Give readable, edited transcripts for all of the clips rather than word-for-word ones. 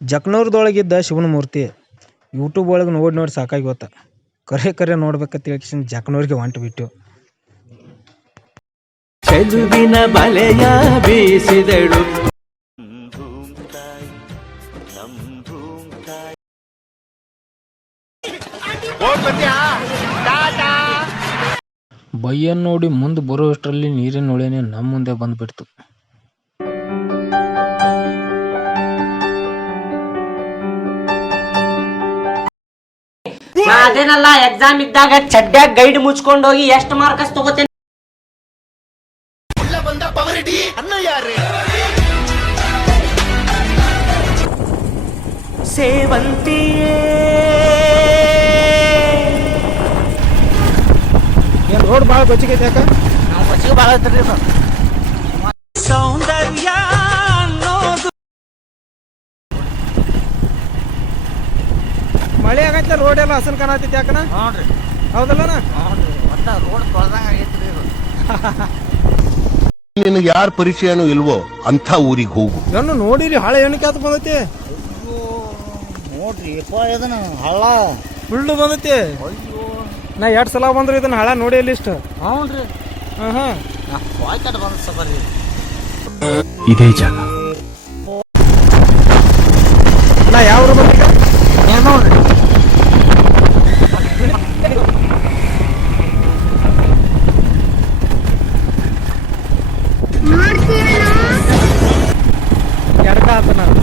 ಜಕ್ನೂರದೊಳಗಿದ್ದ ಶಿವನ ಮೂರ್ತಿ ಯೂಟ್ಯೂಬ್ ಒಳಗೆ ನೋಡಿ ಸಾಕಾಗಿ ಗೊತ್ತ. ಕರೆ ನೋಡ್ಬೇಕಂತ ಹೇಳಿ ಜಕ್ನೂರಿಗೆ ಹೊಂಟು ಬಿಟ್ಟು ಚೆಲುವಿನ ಬಲೆಯ ಬೀಸಿದಳು. ಬಯ್ಯನ್ ನೋಡಿ ಮುಂದೆ ಬರುವಷ್ಟರಲ್ಲಿ ನೀರಿನ ಹೊಳೆನೆ ನಮ್ಮ ಮುಂದೆ ಬಂದ್ಬಿಡ್ತು. ಅದೇನಲ್ಲ ಎಕ್ಸಾಮ್ ಇದ್ದಾಗ ಚಡ್ಡ್ಯಾಗ ಗೈಡ್ ಮುಚ್ಕೊಂಡು ಹೋಗಿ ಎಷ್ಟು ಮಾರ್ಕಸ್ ತಗೋತೇನೆ. ಸೇವಂತಿಯೇ ರೋಡ್ ಭಾಳ ಬಚ್ಚಿಗೈತೆ ಯಾಕ? ಬಚ್ಚಿಗೆ ಭಾಳ ಐತ್ರಿ ಸೌಂದರ್ಯ ಅನ್ನೋದು. ಮಳೆ ಆಗೈತೆ ರೋಡ್ ಎಲ್ಲ ಹಸನ್ ಕಾಣತೈತಿ ಯಾಕನ? ನೋಡ್ರಿ ಹೌದಲ್ಲನ? ಒಟ್ಟ ರೋಡ್ ತೊಳ್ದಂಗ ಆಗೈತ್ರಿ. ನಿನಗೆ ಯಾರ ಪರಿಚಯನೂ ಇಲ್ವೋ ಅಂತ ಊರಿಗೆ ಹೋಗು. ಏನು ನೋಡಿರಿ ಹಳೆ ಎಣ್ಣೆ ಆತ ಬಂದೈತಿ. ನೋಡ್ರಿ ಇದನ್ನ ಹಳ್ಳ ಫುಲ್ಲು ಬಂದೈತಿ. ನಾ 2 ಸಲ ಬಂದ್ರು ಇದನ್ನ ಹಳ ನೋಡಿ ಅಲ್ಲಿ ಇಷ್ಟ. ಹ್ಞೂನ್ರಿ ವಾಯ್ಕಟ್ ಬಂದ ಸಬರಿ ಇದೇ ಜಾಗ. ನಾ ಯಾವ ಊರು ಬಂದೀಗ? ನೋಡ್ರಿ ಎಡಕ ಆತ ನಾನು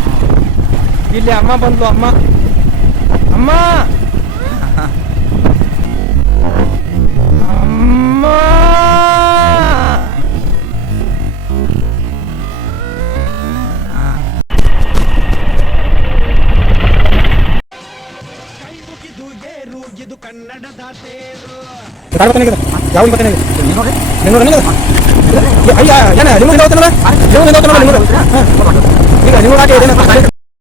ಇಲ್ಲಿ ಅಮ್ಮ ಬಂದ್ಲು. ಅಮ್ಮ ಅಮ್ಮ ಅಮ್ಮ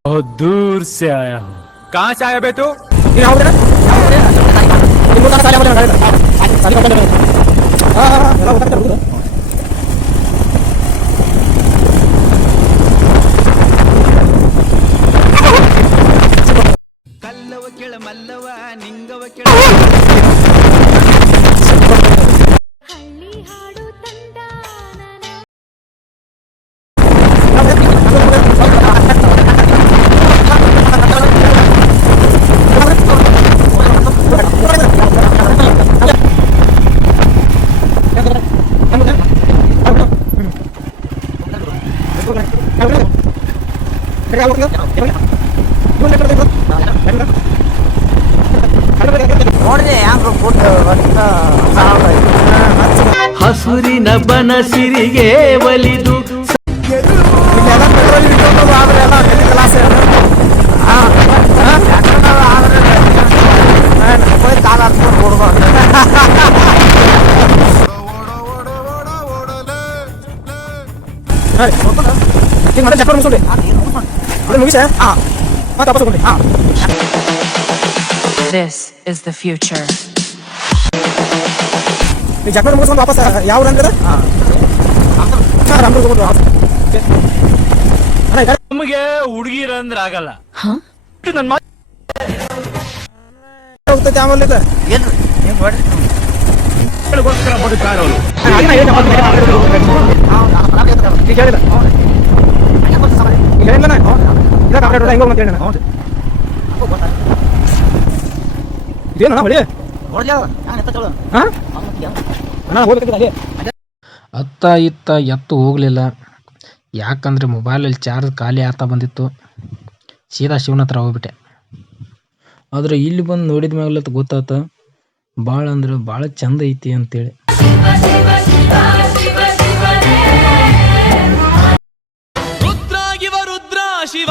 बहुत दूर से आया हूँ. कहाँ से आया बे तू? ಕಲ್ಲವ ಕೆಳ ಮಲ್ಲವ ನಿಂಗವ ಕೆಳ ಹಸುರಿನ ಬನಸಿರಿಗೆ ಒಲಿದು This is the future. ವಾಪಸ್ ಯಾವ ನಮಗೆ ಹುಡುಗಿರಂದ್ರ ಆಗಲ್ಲ. ಹೋಗ್ತೈತಿ ಆಮೇಲೆ ಅತ್ತ ಇತ್ತ ಎತ್ತು ಹೋಗ್ಲಿಲ್ಲ. ಯಾಕಂದ್ರೆ ಮೊಬೈಲಲ್ಲಿ ಚಾರ್ಜ್ ಖಾಲಿ ಆಗ್ತಾ ಬಂದಿತ್ತು. ಸೀದಾ ಶಿವನ ಹತ್ರ ಹೋಗ್ಬಿಟ್ಟೆ. ಆದ್ರೆ ಇಲ್ಲಿ ಬಂದು ನೋಡಿದ ಮ್ಯಾಗಲ ಗೊತ್ತಾತ ಭಾಳ ಅಂದ್ರೆ ಭಾಳ ಚಂದ ಐತಿ ಅಂತೇಳಿ. ರುದ್ರ ಶಿವ